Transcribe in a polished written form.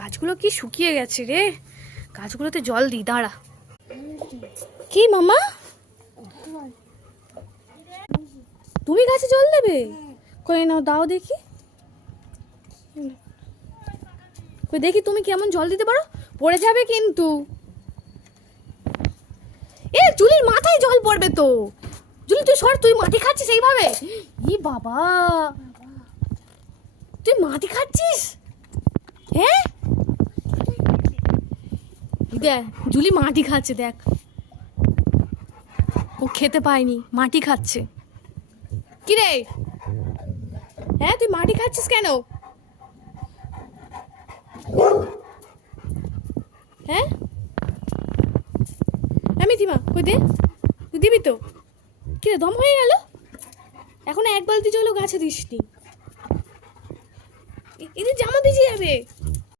গাছগুলো কি শুকিয়ে গেছে রে, গাছগুলোতে জল দিই, দাঁড়া। কি মামা, তুমি গাছে জল দেবে? কই নাও, দাও দেখি, কই দেখি তুমি কেমন জল দিতে পারো। পড়ে যাবে কিন্তু। এ জুলির মাথায় জল পড়বে তো। জুলি তুই সর, তুই মাটি খাচ্ছিস এইভাবে। ই বাবা, তুই মাটি খাচ্ছিস? হ্যাঁ দেখ, জুলি মাটি খাচ্ছে, দেখ ও খেতে পায়নি, মাটি খাচ্ছে। কি রে, হ্যাঁ তুই মাটি খাচ্ছিস কেন? হ্যাঁ আমি দিমা, কই দে, তুই দিবি তো? কি রে, দম হয়ে গেল? এখন এক বালতি জলও গাছে দিসনি, এদের জামা ভিজে যাবে।